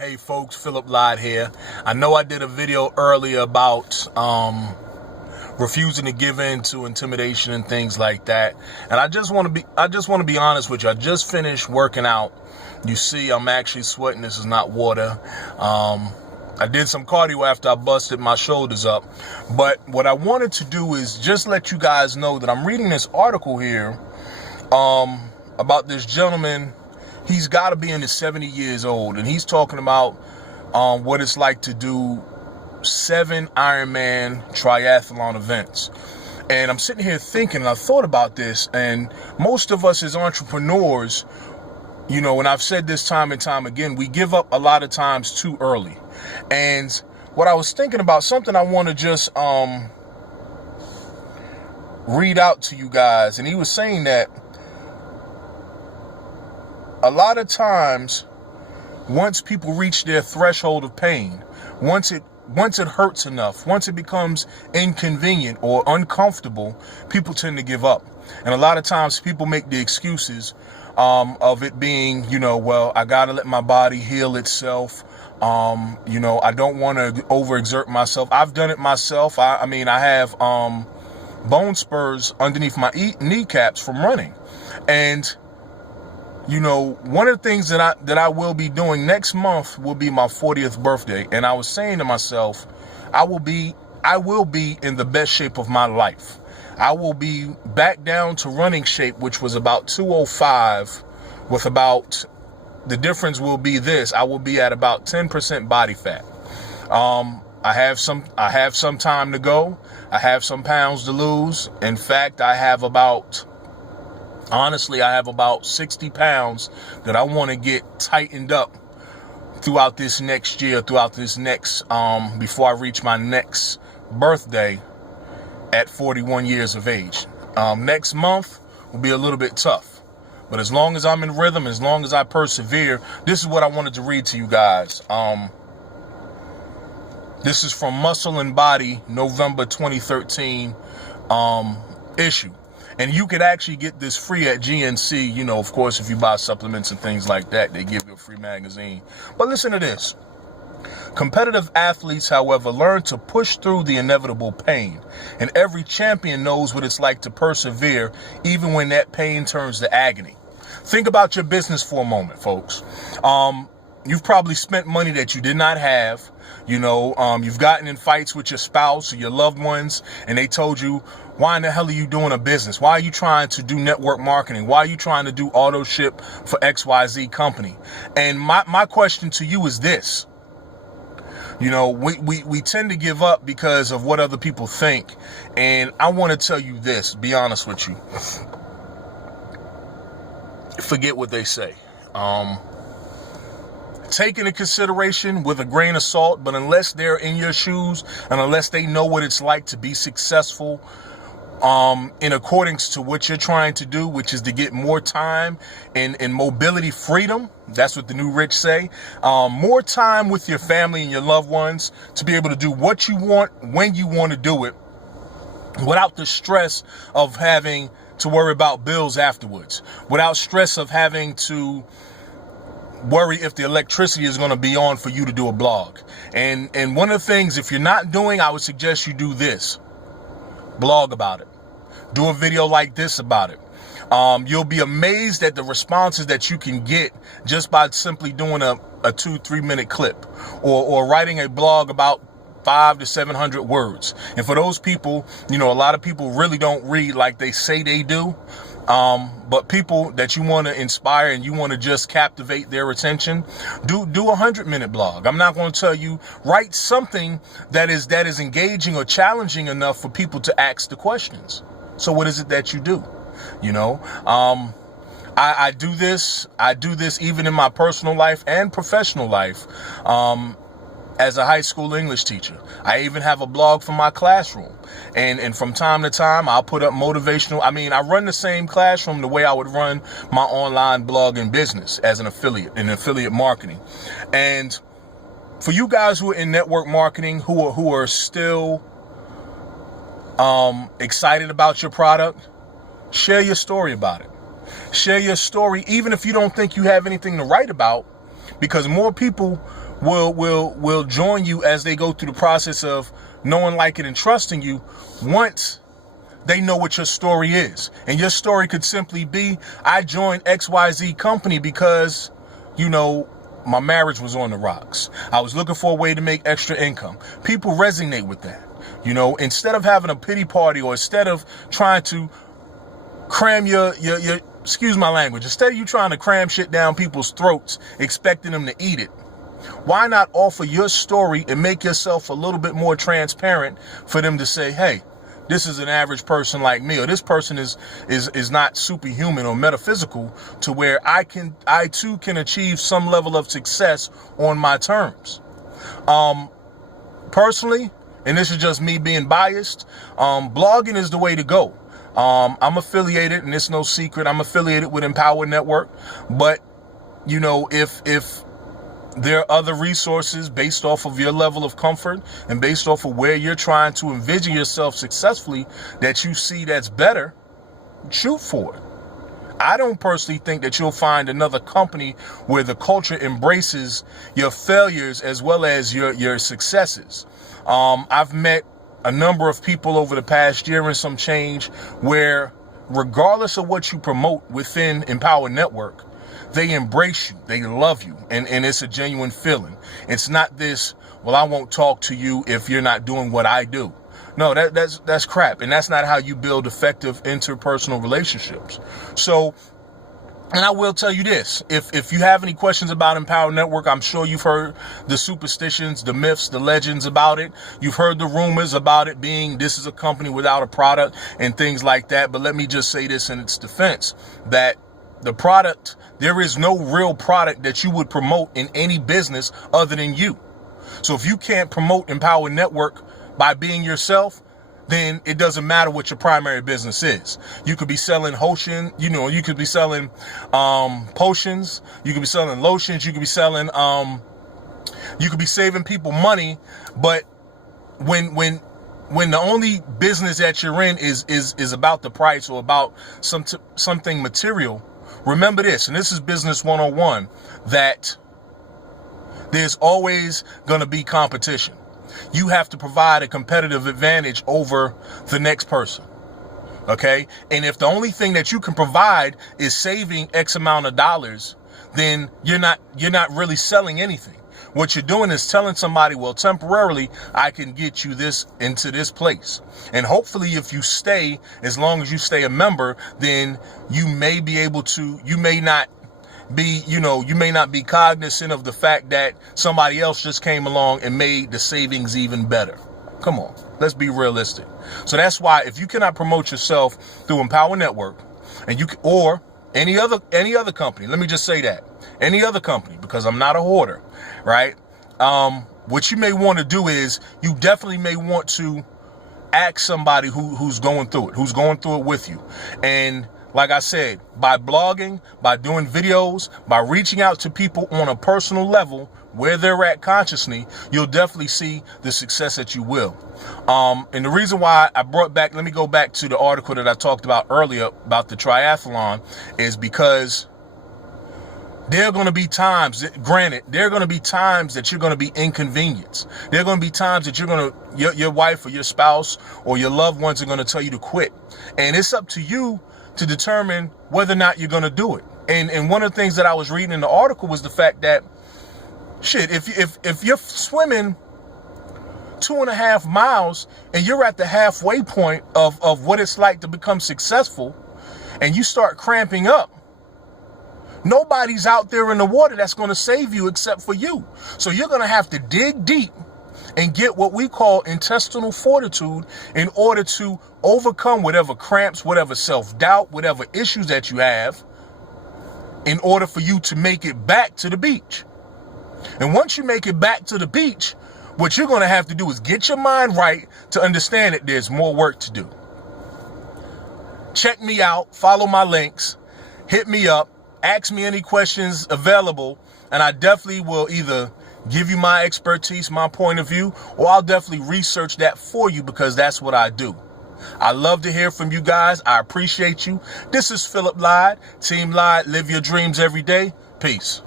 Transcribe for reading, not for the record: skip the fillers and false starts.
Hey folks, Phillip Lyde here. I know I did a video earlier about refusing to give in to intimidation and things like that. And I just want to be honest with you. I just finished working out. You see, I'm actually sweating. This is not water. I did some cardio after I busted my shoulders up. But what I wanted to do is just let you guys know that I'm reading this article here about this gentleman. He's got to be in his 70 years old, and he's talking about what it's like to do 7 Ironman triathlon events. And I'm sitting here thinking, and I thought about this, and most of us as entrepreneurs, you know, and I've said this time and time again, we give up a lot of times too early. And what I was thinking about, something I want to just read out to you guys, and he was saying that a lot of times, once people reach their threshold of pain, once it hurts enough, once it becomes inconvenient or uncomfortable, people tend to give up. And a lot of times people make the excuses of it being, you know, well, I got to let my body heal itself. You know, I don't want to overexert myself. I've done it myself. I mean, I have bone spurs underneath my kneecaps from running. And you know, one of the things that I will be doing next month will be my 40th birthday. And I was saying to myself, I will be in the best shape of my life. I will be back down to running shape, which was about 205, with about, the difference will be this, I will be at about 10% body fat. I have some time to go. I have some pounds to lose. In fact, I have about 60 pounds that I want to get tightened up throughout this next year, before I reach my next birthday at 41 years of age. Next month will be a little bit tough, but as long as I'm in rhythm, as long as I persevere, this is what I wanted to read to you guys. This is from Muscle and Body, November 2013 issue. And you could actually get this free at GNC. You know, of course, if you buy supplements and things like that, they give you a free magazine. But listen to this. Competitive athletes, however, learn to push through the inevitable pain. And every champion knows what it's like to persevere, even when that pain turns to agony. Think about your business for a moment, folks. You've probably spent money that you did not have. You know, you've gotten in fights with your spouse or your loved ones, and they told you, why in the hell are you doing a business? Why are you trying to do network marketing? Why are you trying to do auto ship for XYZ company? And my question to you is this. You know, we tend to give up because of what other people think. And I want to tell you this, be honest with you. Forget what they say. Take into consideration with a grain of salt, but unless they're in your shoes and unless they know what it's like to be successful in accordance to what you're trying to do, which is to get more time and mobility freedom, that's what the new rich say, more time with your family and your loved ones to be able to do what you want when you want to do it without the stress of having to worry about bills afterwards, without stress of having to worry if the electricity is going to be on for you to do a blog. And one of the things, if you're not doing, I would suggest you do this. Blog about it. Do a video like this about it. You'll be amazed at the responses that you can get just by simply doing a 2-3 minute clip or writing a blog about 500 to 700 words. And for those people, you know, a lot of people really don't read like they say they do. But people that you want to inspire and you want to just captivate their attention, do a 100-minute blog. I'm not going to tell you, write something that is engaging or challenging enough for people to ask the questions. So what is it that you do? You know, I do this even in my personal life and professional life. As a high school English teacher, I even have a blog for my classroom. And from time to time, I'll put up motivational. I mean, I run the same classroom the way I would run my online blog and business as an affiliate in affiliate marketing. And for you guys who are in network marketing, who are still excited about your product, share your story about it. Share your story, even if you don't think you have anything to write about, because more people will join you as they go through the process of knowing, liking, and trusting you once they know what your story is. And your story could simply be, I joined XYZ company because, my marriage was on the rocks. I was looking for a way to make extra income. People resonate with that. Instead of having a pity party, or instead of trying to cram your excuse my language, instead of you trying to cram shit down people's throats, expecting them to eat it, why not offer your story and make yourself a little bit more transparent for them to say, hey, this is an average person like me, or this person is not superhuman or metaphysical to where I too can achieve some level of success on my terms. Personally, and this is just me being biased, blogging is the way to go. I'm affiliated, and it's no secret, I'm affiliated with Empower Network, but if there are other resources based off of your level of comfort and based off of where you're trying to envision yourself successfully that you see that's better, shoot for it. I don't personally think that you'll find another company where the culture embraces your failures as well as your successes. I've met a number of people over the past year and some change where, regardless of what you promote within Empower Network, they embrace you, they love you, and it's a genuine feeling. It's not this, well, I won't talk to you if you're not doing what I do. No, that's crap, and that's not how you build effective interpersonal relationships. So, and I will tell you this, if you have any questions about Empower Network, I'm sure you've heard the superstitions, the myths, the legends about it. You've heard the rumors about it being this is a company without a product and things like that. But let me just say this in its defense, that the product, there is no real product that you would promote in any business other than you. So if you can't promote Empower Network by being yourself, then it doesn't matter what your primary business is. You could be selling you could be selling potions, you could be selling lotions, you could be selling you could be saving people money, but when the only business that you're in is about the price or about something material, remember this, and this is business 101, that there's always going to be competition. You have to provide a competitive advantage over the next person. Okay? And if the only thing that you can provide is saving X amount of dollars, then you're not really selling anything. What you're doing is telling somebody, well, temporarily, I can get you this into this place. And hopefully if you stay, as long as you stay a member, then you may be able to, you may not be cognizant of the fact that somebody else just came along and made the savings even better. Come on, let's be realistic. So that's why if you cannot promote yourself through Empower Network, and or any other company, let me just say that, any other company, because I'm not a hoarder, right? What you may want to do is you definitely may want to ask somebody who's going through it with you. And like I said, by blogging, by doing videos, by reaching out to people on a personal level where they're at consciously, you'll definitely see the success that you will. And the reason why I let me go back to the article that I talked about earlier about the triathlon, is because there are going to be times that you're going to be inconvenienced. There are going to be times that your wife or your spouse or your loved ones are going to tell you to quit. And it's up to you to determine whether or not you're going to do it. And one of the things that I was reading in the article was the fact that, if you're swimming 2.5 miles and you're at the halfway point of what it's like to become successful, and you start cramping up, nobody's out there in the water that's going to save you except for you. So you're going to have to dig deep and get what we call intestinal fortitude in order to overcome whatever cramps, whatever self-doubt, whatever issues that you have, in order for you to make it back to the beach. And once you make it back to the beach, what you're going to have to do is get your mind right to understand that there's more work to do. Check me out, follow my links, hit me up, ask me any questions available, and I definitely will either give you my expertise, my point of view, or I'll definitely research that for you, because that's what I do. I love to hear from you guys. I appreciate you. This is Phillip Lyde, Team Lyde. Live your dreams every day. Peace.